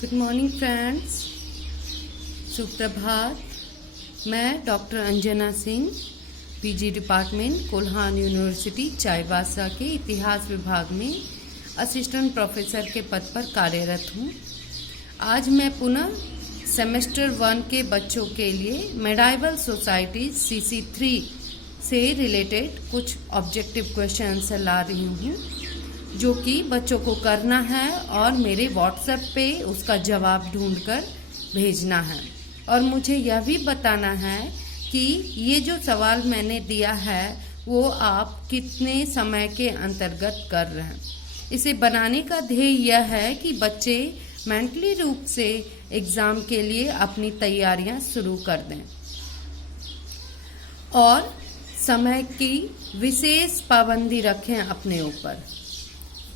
Good morning friends, सुप्रभात। मैं doctor Anjana Singh, PG department Kolhan university Chaibasa के इतिहास विभाग में असिस्टेंट प्रोफेसर के पद पर कार्यरत हूँ। आज मैं पुनः सेमेस्टर 1 के बच्चों के लिए मेडाइवल सोसाइटी CC3 से रिलेटेड कुछ ऑब्जेक्टिव क्वेश्चन आंसर ला रही हूँ, जो कि बच्चों को करना है और मेरे व्हाट्सएप पे उसका जवाब ढूंढकर भेजना है। और मुझे यह भी बताना है कि ये जो सवाल मैंने दिया है वो आप कितने समय के अंतर्गत कर रहे हैं। इसे बनाने का ध्येय यह है कि बच्चे मेंटली रूप से एग्ज़ाम के लिए अपनी तैयारियां शुरू कर दें और समय की विशेष पाबंदी रखें अपने ऊपर।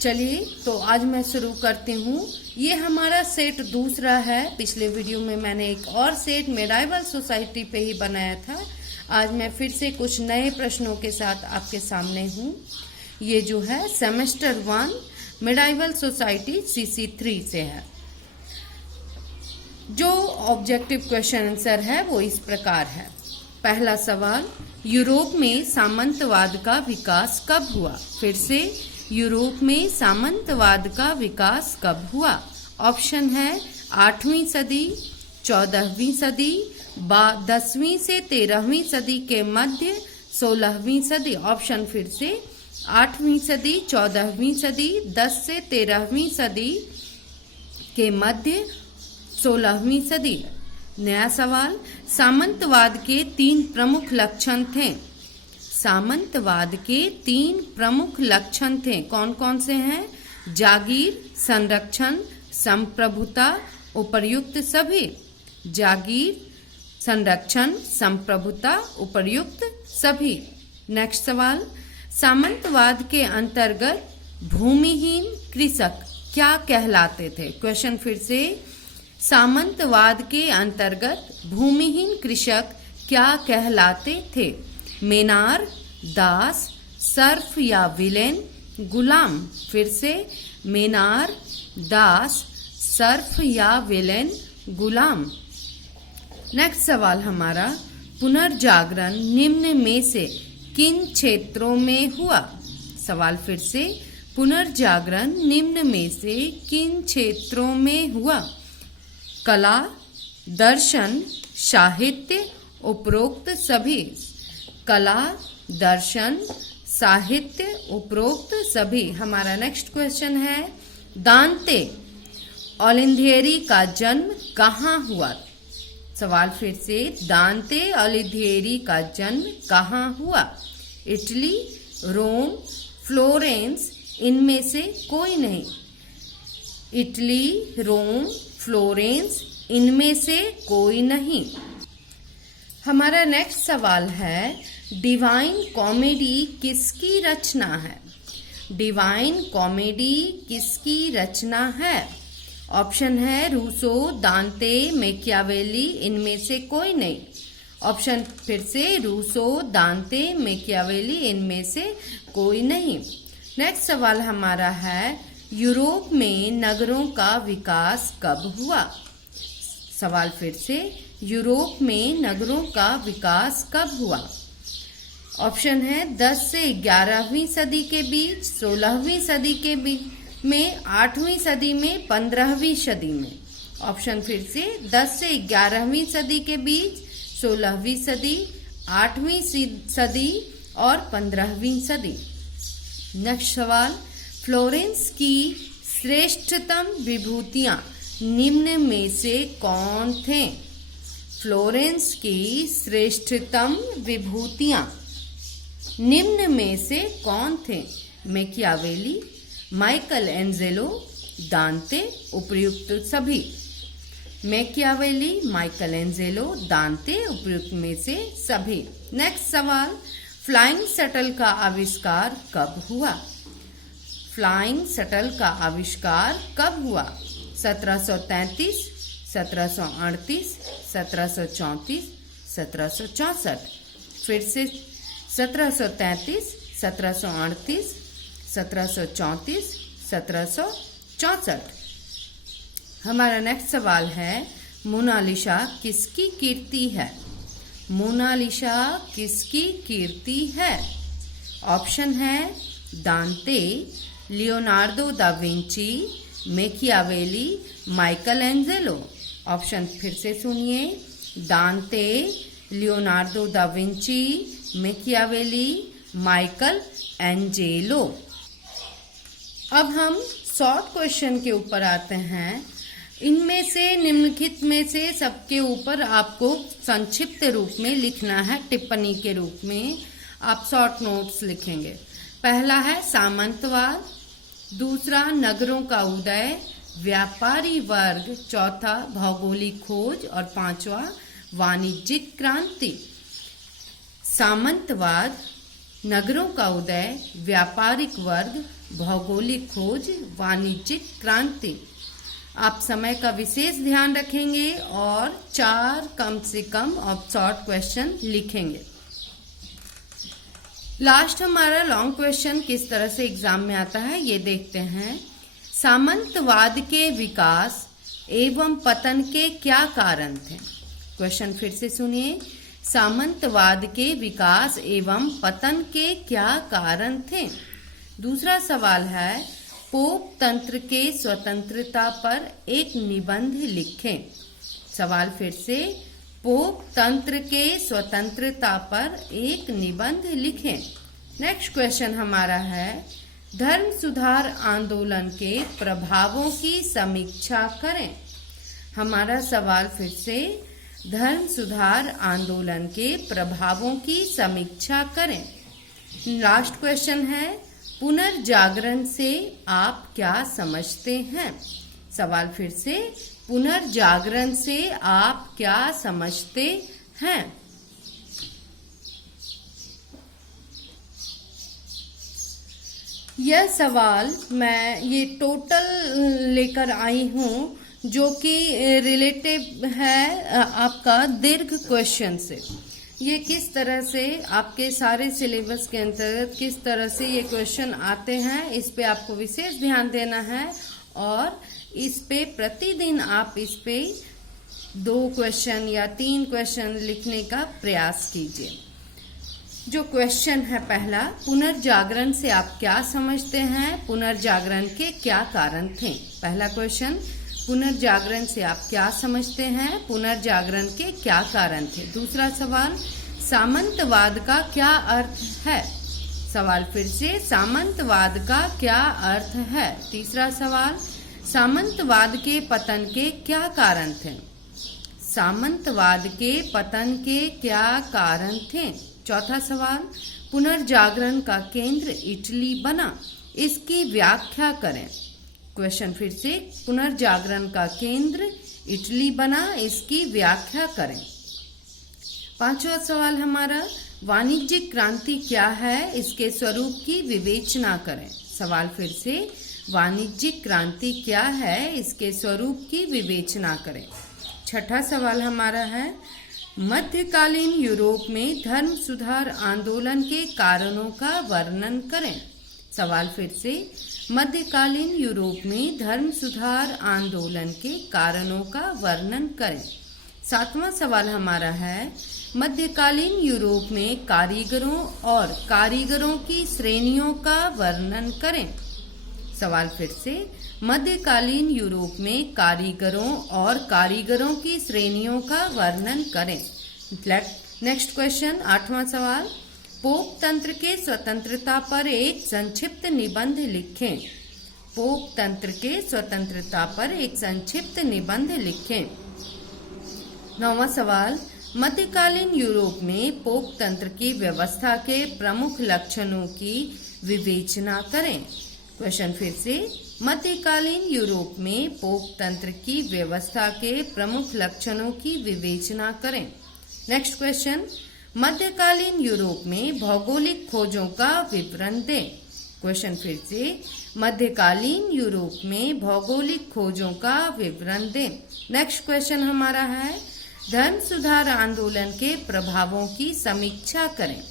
चलिए तो आज मैं शुरू करती हूँ। ये हमारा सेट दूसरा है। पिछले वीडियो में मैंने एक और सेट मेडाइवल सोसाइटी पे ही बनाया था। आज मैं फिर से कुछ नए प्रश्नों के साथ आपके सामने हूँ। ये जो है सेमेस्टर 1 मेडाइवल सोसाइटी CC3 से है। जो ऑब्जेक्टिव क्वेश्चन आंसर है वो इस प्रकार है। पहला सवाल, यूरोप में सामंतवाद का विकास कब हुआ? फिर से, यूरोप में सामंतवाद का विकास कब हुआ? ऑप्शन है 8वीं सदी, 14वीं सदी, 10वीं से 13वीं सदी के मध्य, 16वीं सदी। ऑप्शन फिर से, 8वीं सदी, 14वीं सदी, 10 से 13वीं सदी के मध्य, 16वीं सदी। नया सवाल, सामंतवाद के 3 प्रमुख लक्षण थे। सामंतवाद के 3 प्रमुख लक्षण थे, कौन कौन से हैं? जागीर, संरक्षण, संप्रभुता, उपर्युक्त सभी। जागीर, संरक्षण, संप्रभुता, उपर्युक्त सभी। नेक्स्ट सवाल, सामंतवाद के अंतर्गत भूमिहीन कृषक क्या कहलाते थे? क्वेश्चन फिर से, सामंतवाद के अंतर्गत भूमिहीन कृषक क्या कहलाते थे? मेनार, दास, सर्फ या विलेन, गुलाम। फिर से, मेनार, दास, सर्फ या विलेन, गुलाम। नेक्स्ट सवाल हमारा, पुनर्जागरण निम्न में से किन क्षेत्रों में हुआ? सवाल फिर से, पुनर्जागरण निम्न में से किन क्षेत्रों में हुआ? कला, दर्शन, साहित्य, उपरोक्त सभी। कला, दर्शन, साहित्य, उपरोक्त सभी। हमारा नेक्स्ट क्वेश्चन है, दांते अलिघिएरी का जन्म कहाँ हुआ? सवाल फिर से, दांते अलिघिएरी का जन्म कहाँ हुआ? इटली, रोम, फ्लोरेंस, इनमें से कोई नहीं। इटली, रोम, फ्लोरेंस, इनमें से कोई नहीं। हमारा नेक्स्ट सवाल है, डिवाइन कॉमेडी किसकी रचना है? डिवाइन कॉमेडी किसकी रचना है? ऑप्शन है रूसो, दांते, मैकियावेली, इनमें से कोई नहीं। ऑप्शन फिर से, रूसो, दांते, मैकियावेली, इनमें से कोई नहीं। नेक्स्ट सवाल हमारा है, यूरोप में नगरों का विकास कब हुआ? सवाल फिर से, यूरोप में नगरों का विकास कब हुआ? ऑप्शन है 10 से 11वीं सदी के बीच, 16वीं सदी के बीच में, 8वीं सदी में, 15वीं सदी में। ऑप्शन फिर से, 10 से 11वीं सदी के बीच, 16वीं सदी, 8वीं सदी और 15वीं सदी। नेक्स्ट सवाल, फ्लोरेंस की श्रेष्ठतम विभूतियां निम्न में से कौन थे? फ्लोरेंस की श्रेष्ठतम विभूतियां निम्न में से कौन थे? मैकियावेली, माइकल एंजेलो, दांते, उपर्युक्त सभी। मैकियावेली, माइकल एंजेलो, दांते, उपर्युक्त में से सभी। नेक्स्ट सवाल, फ्लाइंग शटल का आविष्कार कब हुआ? फ्लाइंग शटल का आविष्कार कब हुआ? 1733, 1738, 1734, 1764। फिर से 1733, 1738, 1734, 1764। हमारा नेक्स्ट सवाल है, मोनालिसा किसकी कीर्ति है? मोनालिसा किसकी कीर्ति है? ऑप्शन है दांते, Leonardo da Vinci, Machiavelli, Michael Angelo. Option फिर से सुनिए, दांते, Leonardo da Vinci, Machiavelli, Michael Angelo. अब हम शॉर्ट क्वेश्चन के ऊपर आते हैं। इनमें से निम्नलिखित में से सबके ऊपर आपको संक्षिप्त रूप में लिखना है, टिप्पणी के रूप में आप शॉर्ट नोट्स लिखेंगे। पहला है सामंतवाद, दूसरा नगरों का उदय, व्यापारी वर्ग, चौथा भौगोलिक खोज और पांचवा वाणिज्यिक क्रांति। सामंतवाद, नगरों का उदय, व्यापारिक वर्ग, भौगोलिक खोज, वाणिज्यिक क्रांति। आप समय का विशेष ध्यान रखेंगे और 4 कम से कम और शॉर्ट क्वेश्चन लिखेंगे। लास्ट हमारा लॉन्ग क्वेश्चन किस तरह से एग्जाम में आता है ये देखते हैं। सामंतवाद के विकास एवं पतन के क्या कारण थे? क्वेश्चन फिर से सुनिए, सामंतवाद के विकास एवं पतन के क्या कारण थे? दूसरा सवाल है, पोप तंत्र के स्वतंत्रता पर एक निबंध लिखें। सवाल फिर से, पोप तंत्र के स्वतंत्रता पर एक निबंध लिखें। नेक्स्ट क्वेश्चन हमारा है, धर्म सुधार आंदोलन के प्रभावों की समीक्षा करें। हमारा सवाल फिर से, धर्म सुधार आंदोलन के प्रभावों की समीक्षा करें। लास्ट क्वेश्चन है, पुनर्जागरण से आप क्या समझते हैं? सवाल फिर से, पुनर्जागरण से आप क्या समझते हैं? यह सवाल मैं ये टोटल लेकर आई हूँ जो कि रिलेटिव है आपका दीर्घ क्वेश्चन से। ये किस तरह से आपके सारे सिलेबस के अंतर्गत किस तरह से ये क्वेश्चन आते हैं, इस पे आपको विशेष ध्यान देना है और इस पे प्रतिदिन आप इस पे 2 क्वेश्चन या 3 क्वेश्चन लिखने का प्रयास कीजिए। जो क्वेश्चन है पहला, पुनर्जागरण से आप क्या समझते हैं? पुनर्जागरण के क्या कारण थे? पहला क्वेश्चन, पुनर्जागरण से आप क्या समझते हैं? पुनर्जागरण के क्या कारण थे? दूसरा सवाल, सामंतवाद का क्या अर्थ है? सवाल फिर से, सामंतवाद का क्या अर्थ है? तीसरा सवाल, सामंतवाद के पतन के क्या कारण थे? सामंतवाद के पतन के क्या कारण थे? चौथा सवाल, पुनर्जागरण का केंद्र इटली बना, इसकी व्याख्या करें। क्वेश्चन फिर से, पुनर्जागरण का केंद्र इटली बना, इसकी व्याख्या करें। पांचवा सवाल हमारा, वाणिज्यिक क्रांति क्या है, इसके स्वरूप की विवेचना करें। सवाल फिर से, वाणिज्यिक क्रांति क्या है, इसके स्वरूप की विवेचना करें। छठा सवाल हमारा है, मध्यकालीन यूरोप में धर्म सुधार आंदोलन के कारणों का वर्णन करें। सवाल फिर से, मध्यकालीन यूरोप में धर्म सुधार आंदोलन के कारणों का वर्णन करें। सातवां सवाल हमारा है, मध्यकालीन यूरोप में कारीगरों और कारीगरों की श्रेणियों का वर्णन करें। सवाल फिर से, मध्यकालीन यूरोप में कारीगरों और कारीगरों की श्रेणियों का वर्णन करें। नेक्स्ट क्वेश्चन, आठवां सवाल, पोप तंत्र के स्वतंत्रता पर एक संक्षिप्त निबंध लिखें। पोप तंत्र के स्वतंत्रता पर एक संक्षिप्त निबंध लिखें। नौवां सवाल, मध्यकालीन यूरोप में पोप तंत्र की व्यवस्था के प्रमुख लक्षणों की विवेचना करें। क्वेश्चन फिर से, मध्यकालीन यूरोप में पोप तंत्र की व्यवस्था के प्रमुख लक्षणों की विवेचना करें। नेक्स्ट क्वेश्चन, मध्यकालीन यूरोप में भौगोलिक खोजों का विवरण दें। क्वेश्चन फिर से, मध्यकालीन यूरोप में भौगोलिक खोजों का विवरण दें। नेक्स्ट क्वेश्चन हमारा है, धर्म सुधार आंदोलन के प्रभावों की समीक्षा करें।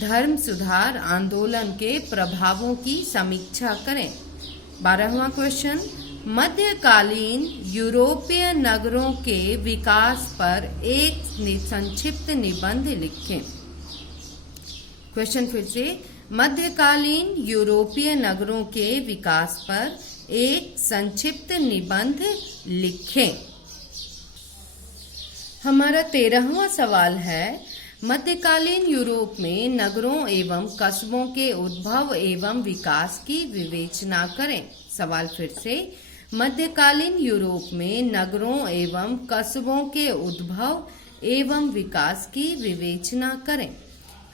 धर्म सुधार आंदोलन के प्रभावों की समीक्षा करें। 12वां क्वेश्चन, मध्यकालीन यूरोपीय नगरों के विकास पर एक संक्षिप्त निबंध लिखें। क्वेश्चन फिर से, मध्यकालीन यूरोपीय नगरों के विकास पर एक संक्षिप्त निबंध लिखें। हमारा 13वां सवाल है, मध्यकालीन यूरोप में नगरों एवं कस्बों के उद्भव एवं विकास की विवेचना करें। सवाल फिर से, मध्यकालीन यूरोप में नगरों एवं कस्बों के उद्भव एवं विकास की विवेचना करें।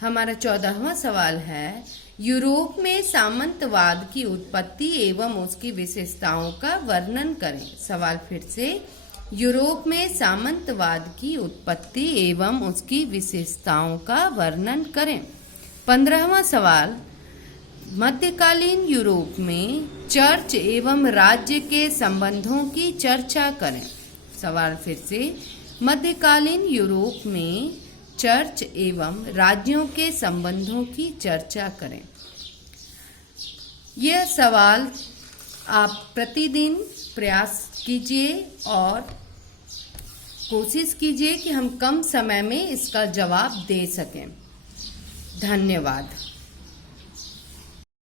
हमारा 14वां सवाल है, यूरोप में सामंतवाद की उत्पत्ति एवं उसकी विशेषताओं का वर्णन करें। सवाल फिर से, यूरोप में सामंतवाद की उत्पत्ति एवं उसकी विशेषताओं का वर्णन करें। 15वां सवाल, मध्यकालीन यूरोप में चर्च एवं राज्य के संबंधों की चर्चा करें। सवाल फिर से, मध्यकालीन यूरोप में चर्च एवं राज्यों के संबंधों की चर्चा करें। यह सवाल आप प्रतिदिन प्रयास कीजिए और कोशिश कीजिए कि हम कम समय में इसका जवाब दे सकें। धन्यवाद।